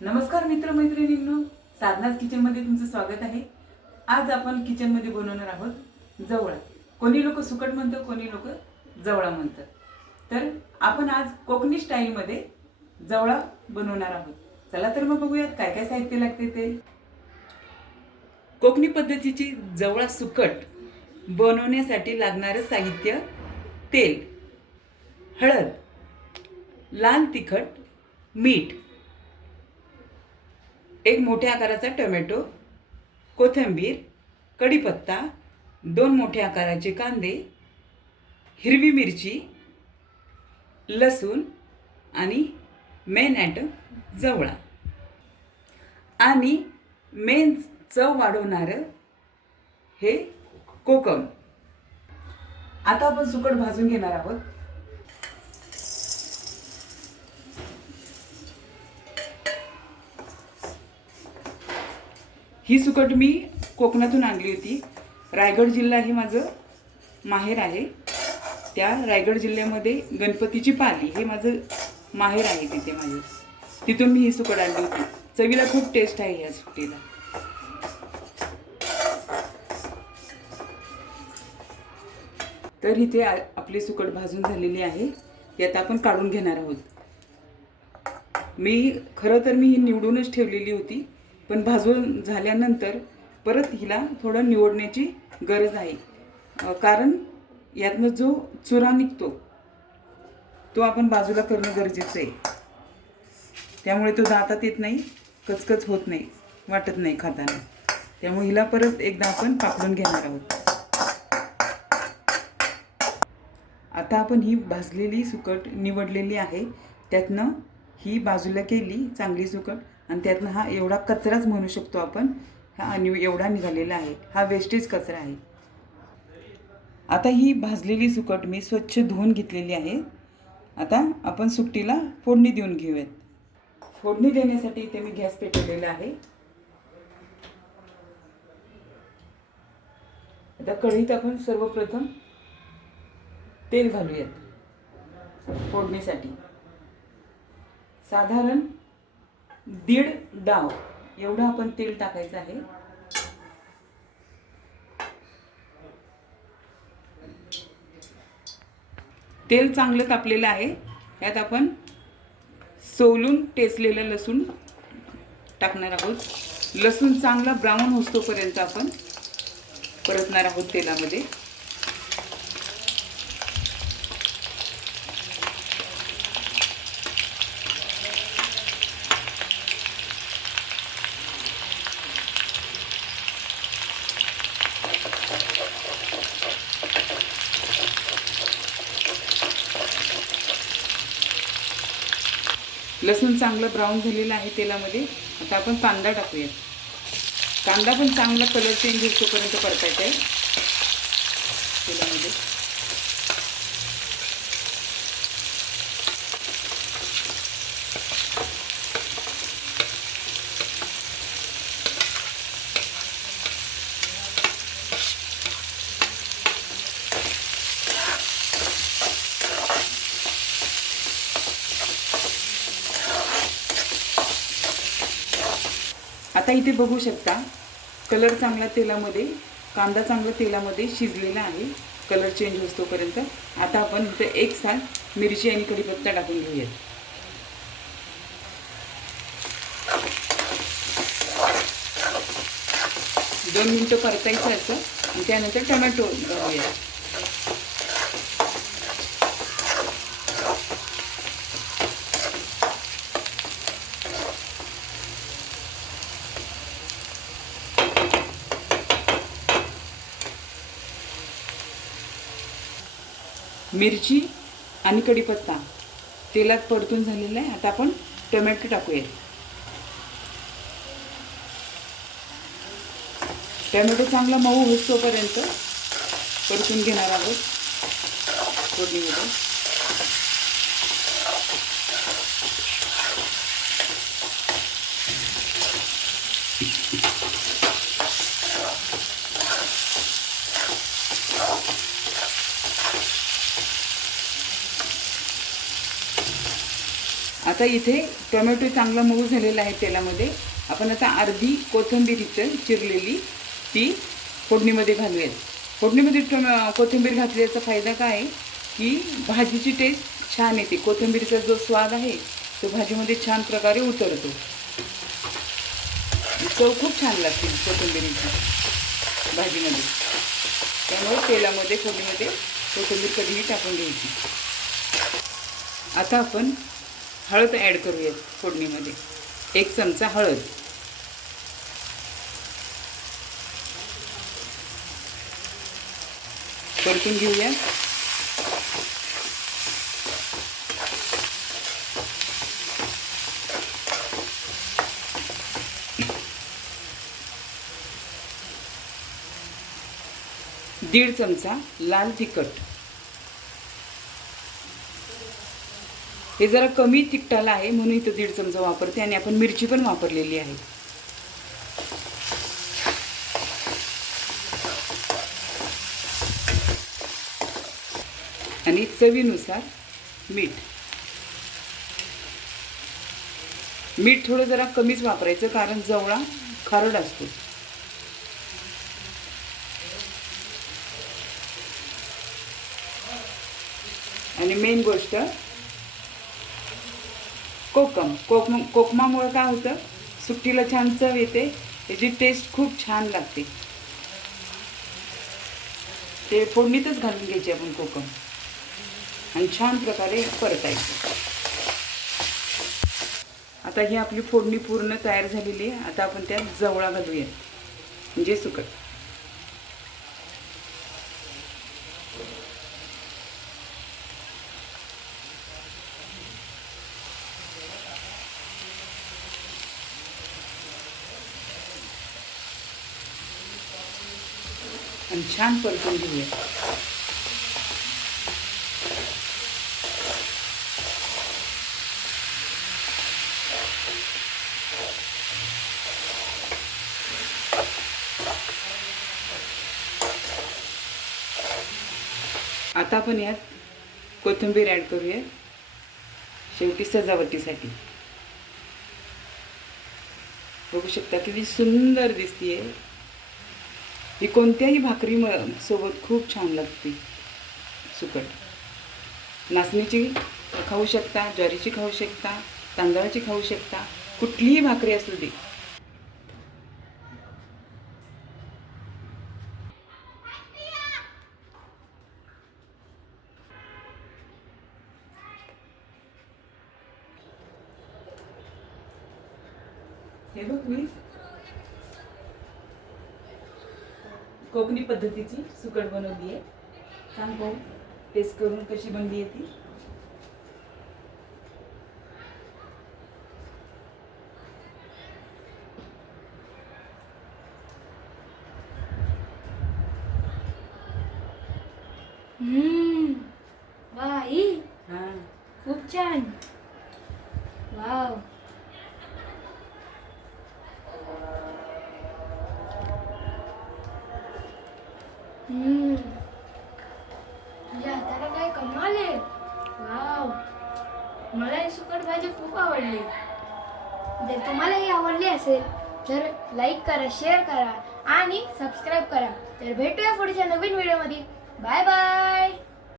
नमस्कार मित्र-मैत्रिणींनो, साधनाज किचनमध्ये तुमचं स्वागत आहे। आज आपण किचनमध्ये बनवणार आहोत जवळा। कोणी लोक सुकट म्हणतात, कोणी लोक जवळा म्हणतात। तर आपण आज कोकणी स्टाईलमध्ये जवळा बनवणार आहोत। चला तर मग बघूयात काय काय साहित्य लागते ते। कोकणी पद्धतीची जवळा सुकट बनवण्यासाठी लागणारे साहित्य: तेल, हळद, लाल तिखट, मीठ, एक मोठ्या आकाराचा टोमॅटो, कोथिंबीर, कढीपत्ता, 2 मोठ्या आकाराचे कांदे, हिरवी मिरची, लसूण आणि मेन आयटम जवळा आणि मेन चव वाढवणारं हे कोकम। आता आपण सुकट भाजून घेणार आहोत। ही सुकट मी कोकणातून आणली होती। रायगड जिल्हा हे माझं माहेर आहे। त्या रायगड जिल्ह्यामध्ये गणपतीची पाली हे माझं माहेर आहे। तिथे माझं तिथून मी ही सुकट आणली होती। चवीला खूप टेस्ट आहे या सुकटीला। तर इथे आपली सुकट भाजून झालेली आहे। यात आपण काढून घेणार आहोत। खरं तर मी ही निवडूनच ठेवलेली होती, पण भाजून झाल्यानंतर परत हिला थोडं निवडण्याची गरज आहे। कारण यातनं जो चुरा निघतो तो आपण बाजूला करणं गरजेचं आहे। त्यामुळे तो दातात येत नाही, कचकच होत नाही, वाटत नाही खाताना। त्यामुळे हिला परत एकदा आपण पाकडून घेणार आहोत। आता आपण ही भाजलेली सुकट निवडलेली आहे, त्यातनं ही बाजूला केली चांगली सुकट, आणि त्यातनं हा एवढा कचराच म्हणू शकतो आपण, हा एवढा निघालेला आहे। हा वेस्टेज कचरा आहे। आता ही भाजलेली सुकट मी स्वच्छ धुवून घेतलेली आहे। आता आपण सुकटीला फोडणी देऊन घेऊयात। फोडणी देण्यासाठी इथे मी गॅस पेटवलेला आहे। आता कढईत आपण सर्वप्रथम तेल घालूयात फोडणीसाठी। साधारण 1.5 डाव एवढं आपण तेल टाकायचं आहे। तेल चांगलं तापलेलं आहे। यात आपण सोलून टेचलेलं लसूण टाकणार आहोत। लसूण चांगला ब्राऊन होतोपर्यंत आपण परतणार आहोत तेलामध्ये। लसूण चांगलं ब्राऊन झालेलं आहे तेलामध्ये। आता आपण कांदा टाकूया। कांदा पण चांगला कलर चेंज होतोपर्यंत परतायचा आहे तेलामध्ये। आता इथे बघू शकता कलर चांगला तेलामध्ये, कांदा चांगला तेलामध्ये शिजलेला आहे कलर चेंज होतोपर्यंत। आता आपण इथे एक साथ मिरची आणि कढीपत्ता टाकून घेऊयात। दोन मिनिटं परतायचं असं, आणि त्यानंतर टोमॅटो घालूया। मिरची आणि कढीपत्ता तेलात परतून झालेला आहे। आता आपण टोमॅटो टाकूया। टोमॅटो चांगला मऊ होतोपर्यंत परतून घेणार आहोत फोडणीमध्ये। आता इथे टोमॅटो चांगला मऊ झालेला आहे तेलामध्ये. आपण आता अर्धी कोथिंबीर इथं चिरलेली ती फोडणीमध्ये घालूयात. फोडणीमध्ये कोथिंबीर घातल्याचा फायदा काय आहे की भाजीची टेस्ट छान येते. कोथिंबीरचा जो स्वाद आहे तो भाजीमध्ये छान प्रकारे उतरतो. चव खूप छान लागते कोथिंबीरीची भाजीमध्ये. त्यामुळे तेलामध्ये फोडणीमध्ये कोथिंबीर कधीही टाकून घ्यायची. आता आपण हळद ॲड करूयात फोडणीमध्ये. 1 चमचा हळद. परतून घेऊया. दीड चमचा लाल तिखट. हे जरा कमी तिखटाला आहे म्हणून इथं 1.5 चमचा वापरते आणि आपण मिरची पण वापरलेली आहे. आणि चवीनुसार मीठ. मीठ थोडं जरा कमीच वापरायचं कारण जवळा खारट असतो. आणि मेन गोष्ट कोकमामुळे काय होतं, सुट्टीला छान चव येते. त्याची टेस्ट खूप छान लागते. ते फोडणीतच घालून घ्यायचे आपण कोकम आणि छान प्रकारे परतायचं. आता ही आपली फोडणी पूर्ण तयार झालेली आहे. आता आपण त्यात जवळा घालूया म्हणजे सुकट. आणि छान परतून घेऊया. आता आपण यात कोथिंबीर ॲड करूया शेवटी सजावटीसाठी. बघू शकता किती सुंदर दिसतीये. ही कोणत्याही भाकरी सोबत खूप छान लागते सुकट. नाचणीची खाऊ शकता, ज्वारीची खाऊ शकता, तांदळाची खाऊ शकता, कुठलीही भाकरी असू दे. हे बघ मी कोकणी पद्धतीची सुकट बनवली आहे. सांग पाहू टेस्ट करून कशी बनली आहे ती. बाई हां खूप छान. वाव. तुझ्या हाताला काय कमाल आहे. वाव. मला ही सुकट भाजी खूप आवडली. जर तुम्हाला ही आवडली असेल तर लाईक करा, शेअर करा आणि सबस्क्राईब करा. तर भेटूया पुढच्या नवीन व्हिडिओमध्ये. Bye bye.